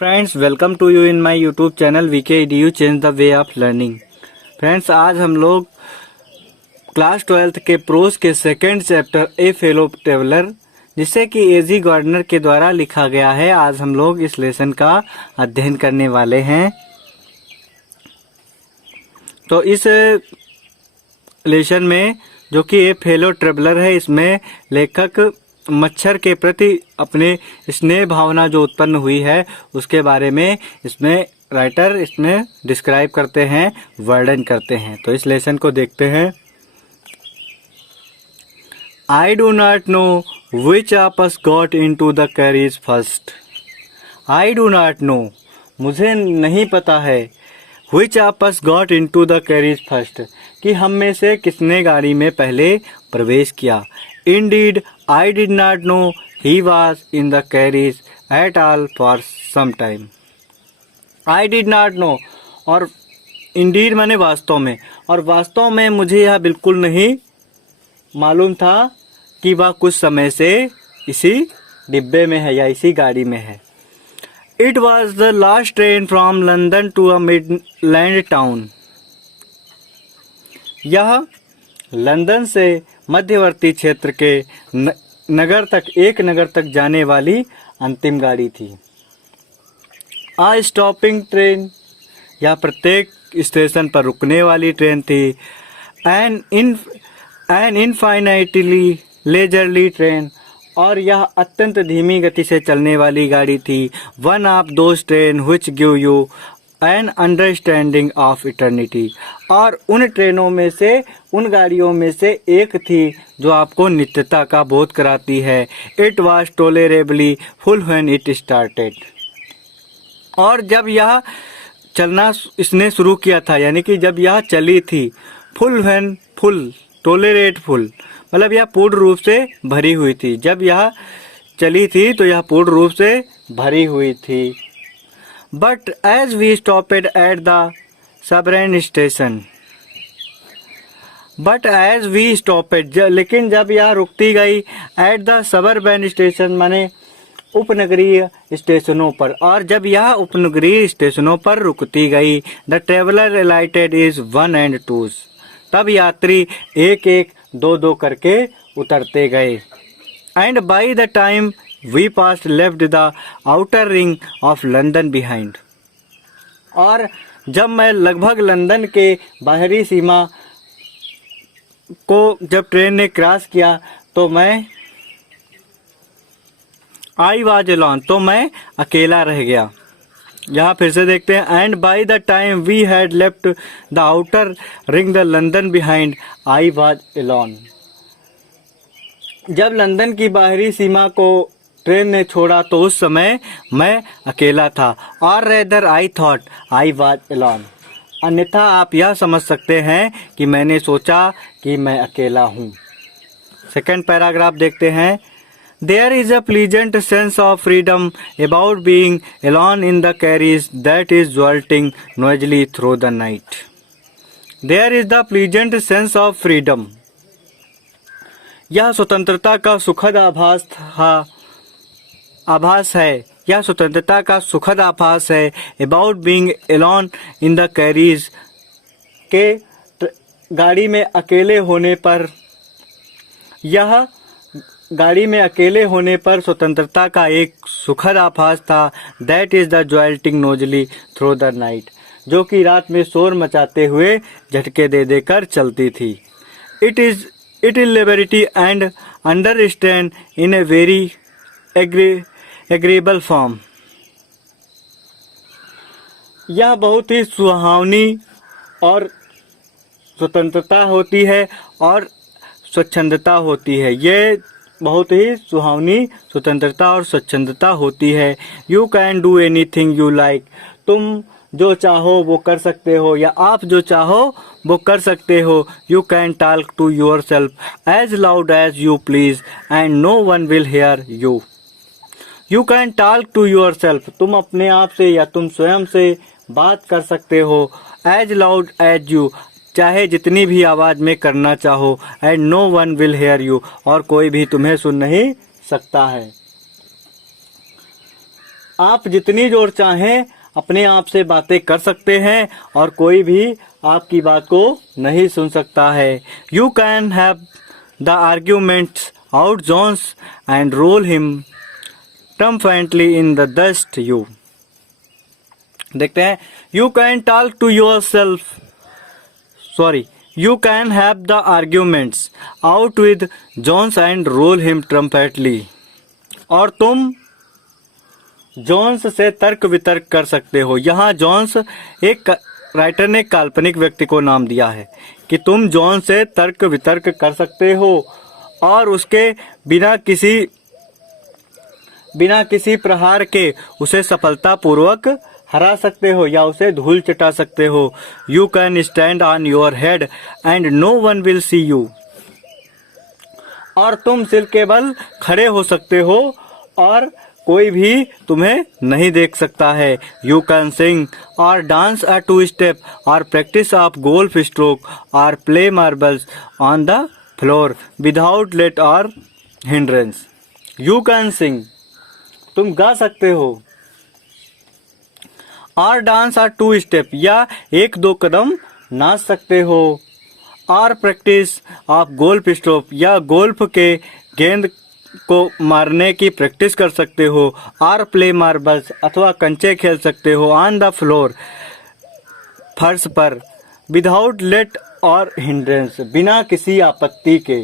Friends, welcome to you in my YouTube channel VK EDU change the way of learning. Friends, आज हम लोग class 12th के prose के second chapter a fellow traveller, जिसे कि एजी gardener के द्वारा लिखा गया है, आज हम लोग इस लेसन का अध्ययन करने वाले हैं। तो इस लेसन में जो कि ए फेलो ट्रेवलर है, इसमें लेखक मच्छर के प्रति अपने स्नेह भावना जो उत्पन्न हुई है उसके बारे में इसमें राइटर इसमें डिस्क्राइब करते हैं, वर्णन करते हैं। तो इस लेसन को देखते हैं। I do not know which of us got into the carriage first. I do not know, मुझे नहीं पता है, which of us got into the carriage first, कि हम में से किसने गाड़ी में पहले प्रवेश किया। Indeed, I did not know he was in the carriage at all for some time. I did not know, और indeed माने वास्तव में, और वास्तव में मुझे यह बिल्कुल नहीं मालूम था कि वह कुछ समय से इसी डिब्बे में है या इसी गाड़ी में है। It was the last train from London to a midland town. यह लंदन से मध्यवर्ती क्षेत्र के एक नगर तक जाने वाली अंतिम गाड़ी थी। आ स्टॉपिंग ट्रेन, यह प्रत्येक स्टेशन पर रुकने वाली ट्रेन थी। एन इनफाइनाइटली लेजरली ट्रेन, और यह अत्यंत धीमी गति से चलने वाली गाड़ी थी। One of those train which give you an understanding of eternity, और उन ट्रेनों में से, उन गाड़ियों में से एक थी जो आपको नित्यता का बोध कराती है। It was tolerably full when it started, और जब यह चलना इसने शुरू किया था, यानी कि जब यह चली थी। Full when, full, tolerate full, मतलब यह पूर्ण रूप से भरी हुई थी। जब यह चली थी तो यह पूर्ण रूप से भरी हुई थी। But as we stopped at the suburban station, लेकिन जब यह रुकती गई at the suburban station माने उपनगरीय स्टेशनों पर, और जब यह उपनगरीय स्टेशनों पर रुकती गई, the traveler alighted is 1 and 2, तब यात्री एक एक दो दो करके उतरते गए। And by the time we passed left the outer ring of London behind, और जब मैं लगभग लंदन के बाहरी सीमा को जब ट्रेन ने क्रॉस किया तो मैं I was alone, तो मैं अकेला रह गया। यहाँ फिर से देखते हैं। And by the time we had left the outer ring the London behind I was alone, जब लंदन की बाहरी सीमा को ट्रेन ने छोड़ा तो उस समय मैं अकेला था। और rather I thought I was alone, अन्यथा आप यह समझ सकते हैं कि मैंने सोचा कि मैं अकेला हूँ। सेकंड पैराग्राफ देखते हैं। There is a pleasant sense of freedom about being alone in the carriage that is jolting noisily through the night. There is the pleasant sense of freedom. यह स्वतंत्रता का सुखद आभास है। यह स्वतंत्रता का सुखद आभास है। About being alone in the carriage, के गाड़ी में अकेले होने पर, यह गाड़ी में अकेले होने पर स्वतंत्रता का एक सुखद आभास था। That is the jolting noisily through the night, जो कि रात में शोर मचाते हुए झटके दे देकर चलती थी। It is liberty and understand in a very agreeable form, यह बहुत ही सुहावनी और स्वतंत्रता होती है और स्वच्छंदता होती है। ये बहुत ही सुहावनी स्वतंत्रता और स्वच्छंदता होती है। You can do anything you like, तुम जो चाहो वो कर सकते हो या आप जो चाहो वो कर सकते हो। You can talk to yourself as loud as you please and no one will hear you. You can talk to yourself, तुम अपने आप से या तुम स्वयं से बात कर सकते हो। एज लाउड एज यू, चाहे जितनी भी आवाज में करना चाहो। And no one will hear you, और कोई भी तुम्हें सुन नहीं सकता है। आप जितनी जोर चाहें अपने आप से बातें कर सकते हैं और कोई भी आपकी बात को नहीं सुन सकता है। You can have the arguments out Jones and roll him triumphantly in the dust. You देखते हैं, you can talk to yourself, sorry, you can have the arguments out with Jones and roll him triumphantly. और तुम Jones से तर्क वितर्क कर सकते हो। यहाँ जोन्स एक राइटर ने काल्पनिक व्यक्ति को नाम दिया है कि तुम जोन से तर्क वितर्क कर सकते हो और उसके बिना किसी प्रहार के उसे सफलतापूर्वक हरा सकते हो या उसे धूल चटा सकते हो। You can stand on your head and no one will see you. और तुम सिर के बल खड़े हो सकते हो और कोई भी तुम्हें नहीं देख सकता है। You can sing or dance a two step or practice of golf stroke or play marbles on the floor without let or hindrance. You can sing, तुम गा सकते हो, और डांस और टू स्टेप या एक दो कदम नाच सकते हो, और प्रैक्टिस ऑफ गोल्फ स्ट्रोक या गोल्फ के गेंद को मारने की प्रैक्टिस कर सकते हो, और प्ले मार्बल्स अथवा कंचे खेल सकते हो ऑन द फ्लोर फर्श पर विदाउट लेट और हिंड्रेंस, बिना किसी आपत्ति के।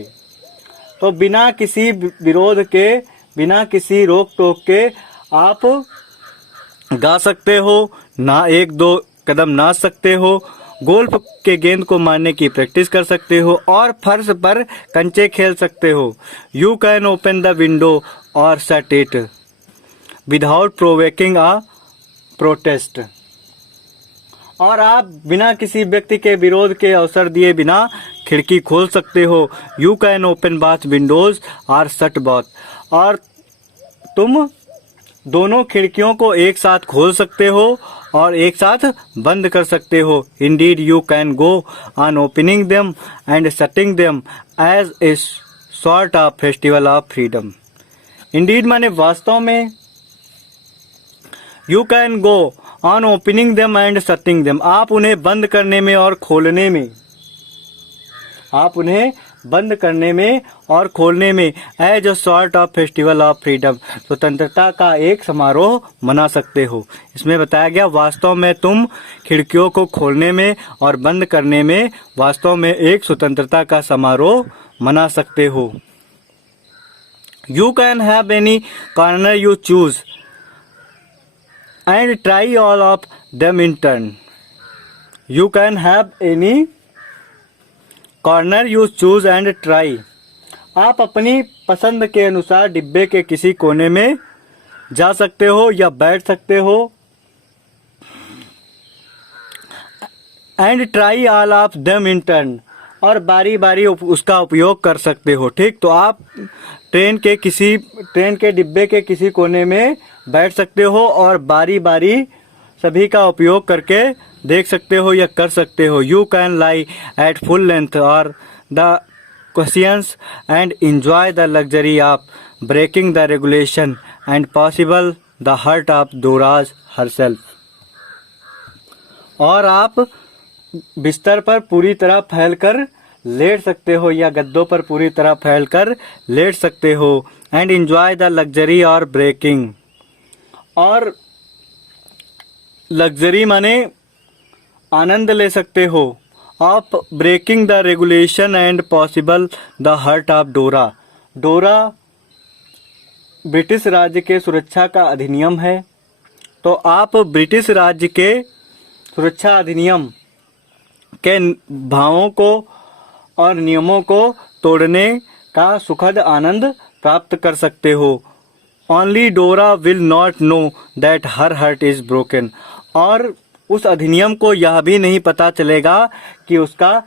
तो बिना किसी विरोध के, बिना किसी रोक टोक के आप गा सकते हो, ना एक दो कदम नाच सकते हो, गोल्फ के गेंद को मारने की प्रैक्टिस कर सकते हो और फर्श पर कंचे खेल सकते हो। You can open the window और shut it without provoking a protest. और आप बिना किसी व्यक्ति के विरोध के अवसर दिए बिना खिड़की खोल सकते हो। You can open bath Windows और शट बाथ। और तुम दोनों खिड़कियों को एक साथ खोल सकते हो और एक साथ बंद कर सकते हो। Indeed you can go on opening them and shutting them as a sort of festival of freedom. Indeed माने वास्तव में, you can go on opening them and shutting them, आप उन्हें बंद करने में और खोलने में, आप उन्हें बंद करने में और खोलने में as a sort of festival of freedom, स्वतंत्रता का एक समारोह मना सकते हो। इसमें बताया गया वास्तव में तुम खिड़कियों को खोलने में और बंद करने में वास्तव में एक स्वतंत्रता का समारोह मना सकते हो। You can have any corner you choose and try all of them in turn. You can have any corner you choose and try, आप अपनी पसंद के अनुसार डिब्बे के किसी कोने में जा सकते हो या बैठ सकते हो। And try all of them in turn, और बारी बारी उसका उपयोग कर सकते हो। ठीक, तो आप ट्रेन के डिब्बे के किसी कोने में बैठ सकते हो और बारी बारी सभी का उपयोग करके देख सकते हो या कर सकते हो। You can lie at full length or the questions and enjoy the luxury of breaking the regulation and possible the hurt of डोराज हरसेल्फ। और आप बिस्तर पर पूरी तरह फैलकर लेट सकते हो या गद्दों पर पूरी तरह फैलकर लेट सकते हो। And enjoy the luxury or breaking, और लग्जरी माने आनंद ले सकते हो of breaking the regulation and possible the hurt of Dora. Dora British राज्य के सुरक्षा का अधिनियम है, तो आप ब्रिटिश राज्य के सुरक्षा अधिनियम के भावों को और नियमों को तोड़ने का सुखद आनंद प्राप्त कर सकते हो। ओनली डोरा will not know that her heart is broken, और उस अधिनियम को यह भी नहीं पता चलेगा कि उसका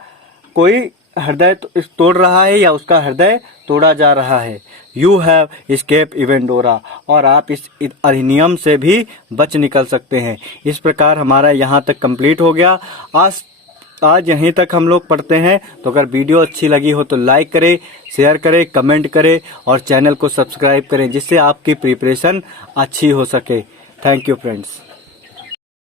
कोई हृदय तोड़ रहा है या उसका हृदय तोड़ा जा रहा है। यू हैव एस्केप इवन डोरा, और आप इस अधिनियम से भी बच निकल सकते हैं। इस प्रकार हमारा यहाँ तक कंप्लीट हो गया। आज यहीं तक हम लोग पढ़ते हैं। तो अगर वीडियो अच्छी लगी हो तो लाइक करें, शेयर करें, कमेंट करें और चैनल को सब्सक्राइब करें, जिससे आपकी प्रिपरेशन अच्छी हो सके। Thank you, friends.